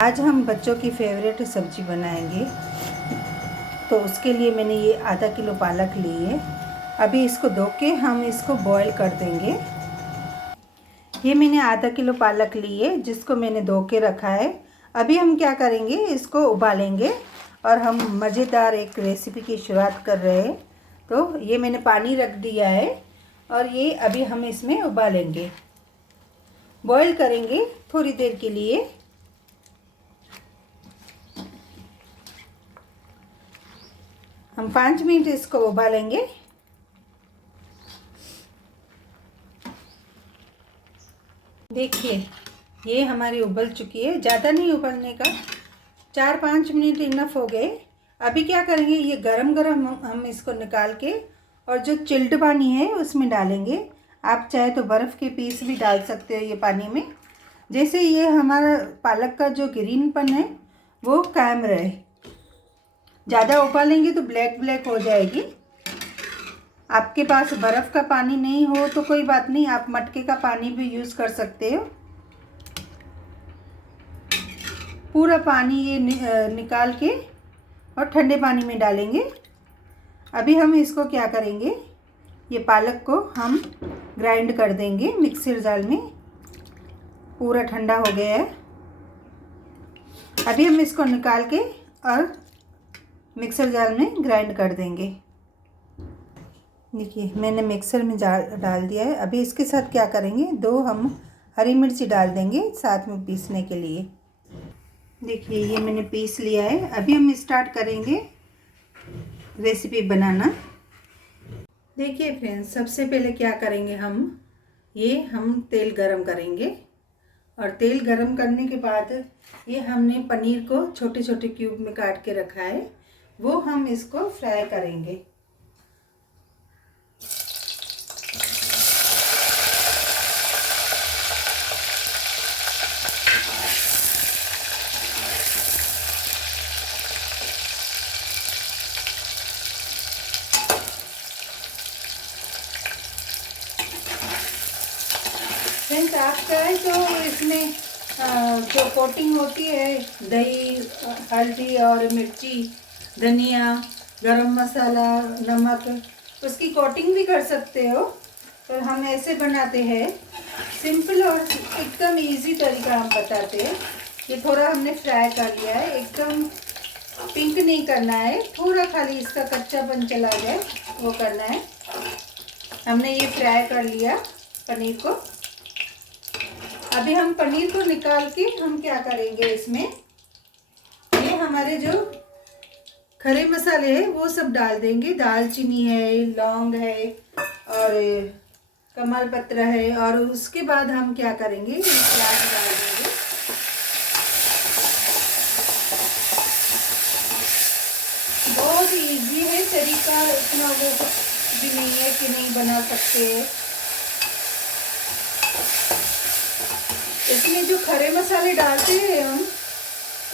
आज हम बच्चों की फेवरेट सब्ज़ी बनाएंगे। तो उसके लिए मैंने ये आधा किलो पालक ली है। अभी इसको धो के हम इसको बॉईल कर देंगे। ये मैंने आधा किलो पालक ली है जिसको मैंने धो के रखा है। अभी हम क्या करेंगे, इसको उबालेंगे और हम मज़ेदार एक रेसिपी की शुरुआत कर रहे हैं। तो ये मैंने पानी रख दिया है और ये अभी हम इसमें उबालेंगे, बॉईल करेंगे थोड़ी देर के लिए। हम 5 मिनट इसको उबालेंगे। देखिए ये हमारी उबल चुकी है, ज़्यादा नहीं उबलने का, 4-5 मिनट इनफ हो गए। अभी क्या करेंगे, ये गरम गरम हम इसको निकाल के और जो चिल्ड पानी है उसमें डालेंगे। आप चाहे तो बर्फ़ के पीस भी डाल सकते हो ये पानी में, जैसे ये हमारा पालक का जो ग्रीनपन है वो कायम रहे। ज़्यादा उबालेंगे तो ब्लैक ब्लैक हो जाएगी। आपके पास बर्फ़ का पानी नहीं हो तो कोई बात नहीं, आप मटके का पानी भी यूज़ कर सकते हो। पूरा पानी ये निकाल के और ठंडे पानी में डालेंगे। अभी हम इसको क्या करेंगे, ये पालक को हम ग्राइंड कर देंगे मिक्सर जार में। पूरा ठंडा हो गया है। अभी हम इसको निकाल के और मिक्सर जार में ग्राइंड कर देंगे। देखिए मैंने मिक्सर में डाल दिया है। अभी इसके साथ क्या करेंगे, 2 हम हरी मिर्ची डाल देंगे साथ में पीसने के लिए। देखिए ये मैंने पीस लिया है। अभी हम स्टार्ट करेंगे रेसिपी बनाना। देखिए फ्रेंड्स, सबसे पहले क्या करेंगे, हम तेल गरम करेंगे और तेल गरम करने के बाद ये हमने पनीर को छोटे छोटे क्यूब में काट के रखा है, वो हम इसको फ्राई करेंगे। फ्रेंड्स, आप चाहे तो इसमें जो कोटिंग होती है दही, हल्दी और मिर्ची, धनिया, गरम मसाला, नमक, उसकी कोटिंग भी कर सकते हो। पर हम ऐसे बनाते हैं, सिंपल और एकदम इजी तरीका हम बताते हैं। ये थोड़ा हमने फ्राई कर लिया है, एकदम पिंक नहीं करना है, थोड़ा खाली इसका कच्चापन चला जाए वो करना है। हमने ये फ्राई कर लिया पनीर को। अभी हम पनीर को निकाल के हम क्या करेंगे, इसमें ये हमारे जो खड़े मसाले हैं वो सब डाल देंगे। दालचीनी है, लौंग है और कमाल पत्र है। और उसके बाद हम क्या करेंगे, प्याज डाल देंगे। बहुत इजी है तरीका, इतना वो भी नहीं है कि नहीं बना सकते हैं। इसमें जो खड़े मसाले डालते हैं हम,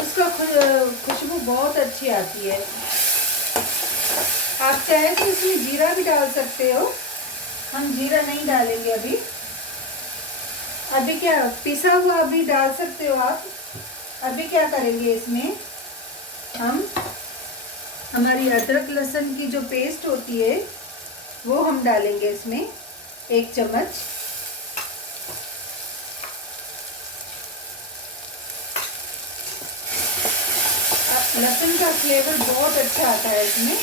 उसका खुशबू बहुत अच्छी आती है। आप चाहे तो इसमें जीरा भी डाल सकते हो, हम जीरा नहीं डालेंगे अभी। अभी क्या पिसा हुआ अभी डाल सकते हो आप। अभी क्या करेंगे, इसमें हम हमारी अदरक लहसुन की जो पेस्ट होती है वो हम डालेंगे इसमें 1 चम्मच। लहसुन का फ्लेवर बहुत अच्छा आता है इसमें।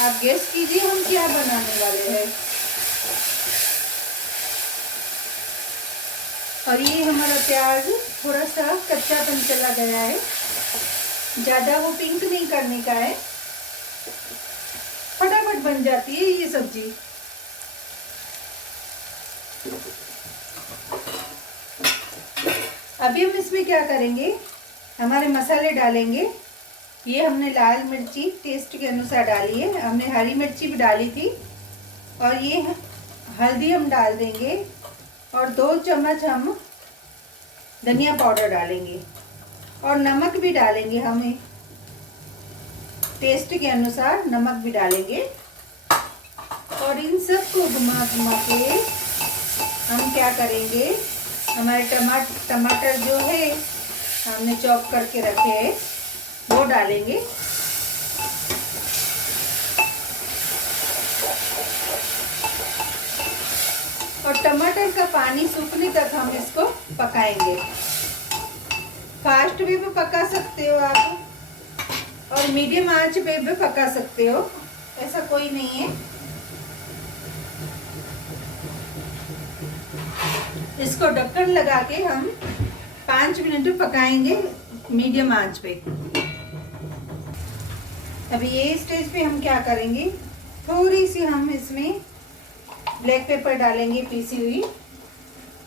आप गेस कीजिए हम क्या बनाने वाले हैं। और ये हमारा प्याज थोड़ा सा कच्चापन चला गया है, ज़्यादा वो पिंक नहीं करने का है, फटाफट बन जाती है ये सब्जी। अभी हम इसमें क्या करेंगे, हमारे मसाले डालेंगे। ये हमने लाल मिर्ची टेस्ट के अनुसार डाली है, हमने हरी मिर्ची भी डाली थी। और ये हल्दी हम डाल देंगे और 2 चम्मच हम धनिया पाउडर डालेंगे और नमक भी डालेंगे। हमें टेस्ट के अनुसार नमक भी डालेंगे। और इन सब को घुमा घुमा के हम क्या करेंगे, हमारे टमाटर जो है हमने चॉप करके रखे हैं वो डालेंगे। और टमाटर का पानी सूखने तक हम इसको पकाएंगे। फास्ट वे पे पका सकते हो आप और मीडियम आंच पे भी पका सकते हो, ऐसा कोई नहीं है। इसको ढक्कन लगा के हम 5 मिनट पकाएंगे मीडियम आंच पे। अभी ये स्टेज पे हम क्या करेंगे, थोड़ी सी हम इसमें ब्लैक पेपर डालेंगे पीसी हुई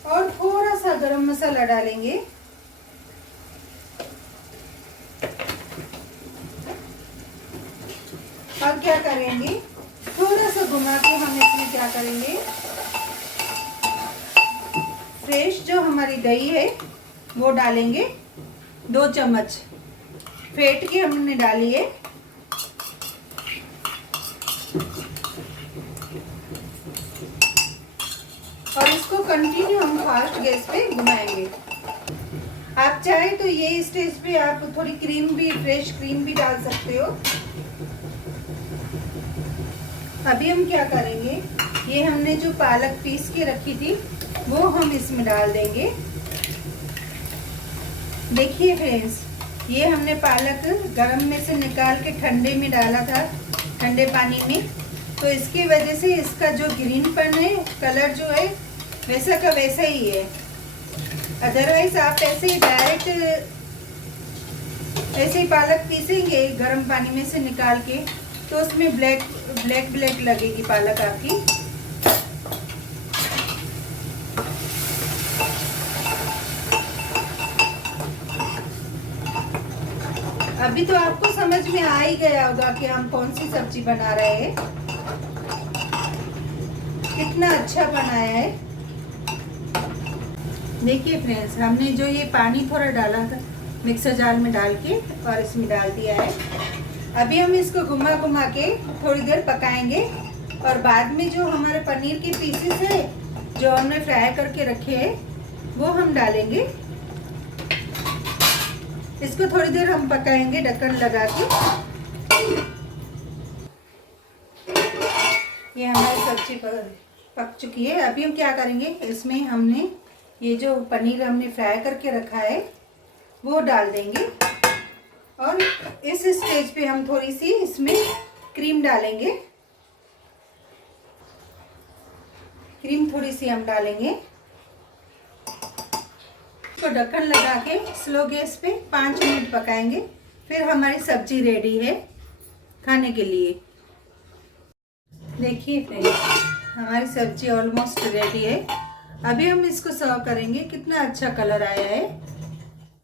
और थोड़ा सा गरम मसाला डालेंगे। और क्या करेंगे, थोड़ा सा घुमा के हम इसमें क्या करेंगे, फ्रेश जो हमारी दही है वो डालेंगे। 2 चम्मच फेंट के हमने डाली है। और इसको कंटिन्यू हम फास्ट गैस पे घुमाएंगे। आप चाहे तो ये स्टेज पे आप थोड़ी क्रीम भी, फ्रेश क्रीम भी डाल सकते हो। अभी हम क्या करेंगे, ये हमने जो पालक पीस के रखी थी वो हम इसमें डाल देंगे। देखिए फ्रेंड्स, ये हमने पालक गरम में से निकाल के ठंडे में डाला था, ठंडे पानी में, तो इसकी वजह से इसका जो ग्रीनपन है, कलर जो है वैसा का वैसा ही है। अदरवाइज आप ऐसे ही डायरेक्ट ऐसे ही पालक पीसेंगे गरम पानी में से निकाल के तो उसमें ब्लैक लगेगी पालक आपकी। अभी तो आपको समझ में आ ही गया होगा कि हम कौन सी सब्जी बना रहे हैं। कितना अच्छा बनाया है। देखिए फ्रेंड्स, हमने जो ये पानी थोड़ा डाला था मिक्सर जार में डाल के और इसमें डाल दिया है। अभी हम इसको घुमा घुमा के थोड़ी देर पकाएंगे और बाद में जो हमारे पनीर के पीसेस है जो हमने फ्राई करके रखे हैं वो हम डालेंगे। इसको थोड़ी देर हम पकाएंगे ढक्कन लगा के। ये हमारी सब्जी पक चुकी है। अभी हम क्या करेंगे, इसमें हमने ये जो पनीर हमने फ्राई करके रखा है वो डाल देंगे और इस स्टेज पे हम थोड़ी सी इसमें क्रीम डालेंगे। क्रीम थोड़ी सी हम डालेंगे। इसको ढक्कन लगा के स्लो गैस पे 5 मिनट पकाएंगे, फिर हमारी सब्जी रेडी है खाने के लिए। देखिए फ्रेंड्स, हमारी सब्जी ऑलमोस्ट रेडी है। अभी हम इसको सर्व करेंगे। कितना अच्छा कलर आया है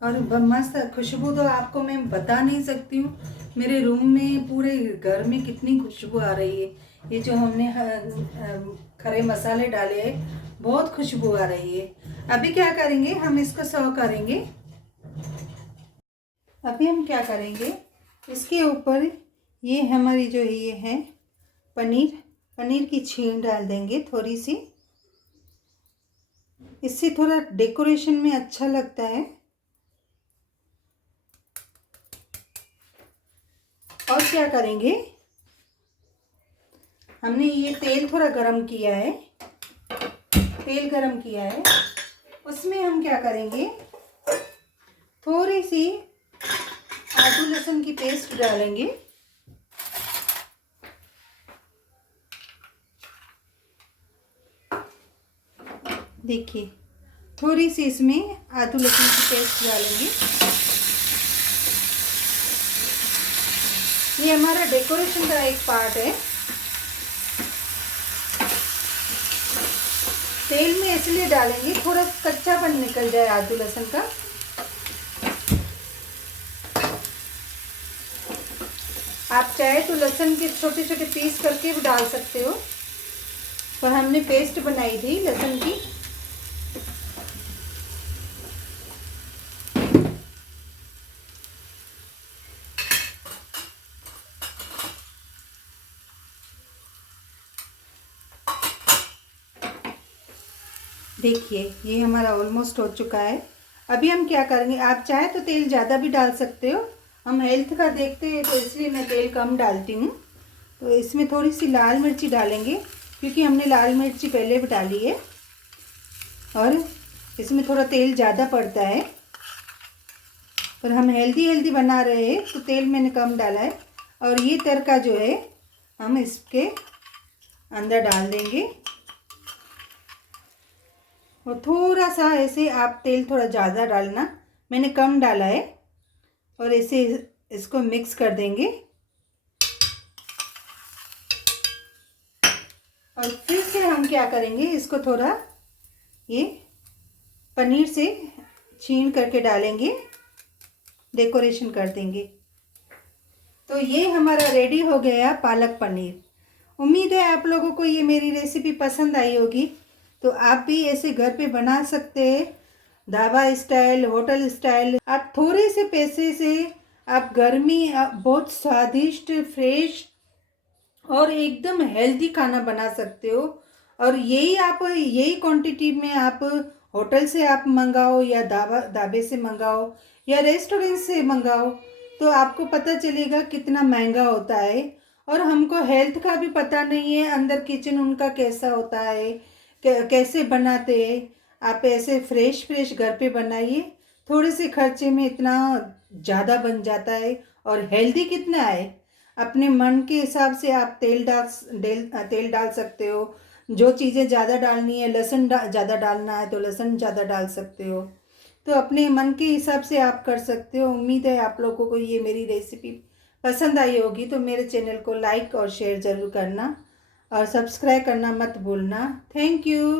और मस्त खुशबू तो आपको मैं बता नहीं सकती हूँ। मेरे रूम में, पूरे घर में कितनी खुशबू आ रही है। ये जो हमने खड़े मसाले डाले हैं, बहुत खुशबू आ रही है। अभी क्या करेंगे, हम इसको सर्व करेंगे। अभी हम क्या करेंगे, इसके ऊपर ये हमारी जो ये है पनीर की छील डाल देंगे थोड़ी सी। इससे थोड़ा डेकोरेशन में अच्छा लगता है। और क्या करेंगे, हमने ये तेल थोड़ा गरम किया है, उसमें हम क्या करेंगे, थोड़ी सी आदू लहसुन की पेस्ट डालेंगे। देखिए, थोड़ी सी इसमें आदू लहसुन की पेस्ट डालेंगे। ये हमारा डेकोरेशन का एक पार्ट है। तेल में इसलिए डालेंगे थोड़ा कच्चापन निकल जाए आदू लहसुन का। आप चाहे तो लहसुन के छोटे छोटे पीस करके भी डाल सकते हो, पर हमने पेस्ट बनाई थी लहसुन की। देखिए, ये हमारा ऑलमोस्ट हो चुका है। अभी हम क्या करेंगे, आप चाहे तो तेल ज़्यादा भी डाल सकते हो, हम हेल्थ का देखते हैं तो इसलिए मैं तेल कम डालती हूँ। तो इसमें थोड़ी सी लाल मिर्ची डालेंगे क्योंकि हमने लाल मिर्ची पहले भी डाली है और इसमें थोड़ा तेल ज़्यादा पड़ता है, पर हम हेल्दी बना रहे हैं तो तेल मैंने कम डाला है। और ये तड़का जो है हम इसके अंदर डाल देंगे और थोड़ा सा ऐसे आप तेल थोड़ा ज़्यादा डालना, मैंने कम डाला है। और ऐसे इसको मिक्स कर देंगे और फिर से हम क्या करेंगे, इसको थोड़ा ये पनीर से छीन करके डालेंगे, डेकोरेशन कर देंगे। तो ये हमारा रेडी हो गया पालक पनीर। उम्मीद है आप लोगों को ये मेरी रेसिपी पसंद आई होगी। तो आप भी ऐसे घर पे बना सकते हैं, ढाबा स्टाइल, होटल स्टाइल। आप थोड़े से पैसे से आप घर में बहुत स्वादिष्ट, फ्रेश और एकदम हेल्दी खाना बना सकते हो। और यही क्वांटिटी में आप होटल से आप मंगाओ या ढाबे से मंगाओ या रेस्टोरेंट से मंगाओ तो आपको पता चलेगा कितना महंगा होता है। और हमको हेल्थ का भी पता नहीं है, अंदर किचन उनका कैसा होता है, कैसे बनाते हैं। आप ऐसे फ्रेश घर पे बनाइए, थोड़े से खर्चे में इतना ज़्यादा बन जाता है और हेल्दी कितना है। अपने मन के हिसाब से आप तेल डाल सकते हो। जो चीज़ें ज़्यादा डालनी है, ज़्यादा डालना है तो लहसुन ज़्यादा डाल सकते हो। तो अपने मन के हिसाब से आप कर सकते हो। उम्मीद है आप लोगों को ये मेरी रेसिपी पसंद आई होगी। तो मेरे चैनल को लाइक और शेयर ज़रूर करना और सब्सक्राइब करना मत भूलना। Thank you.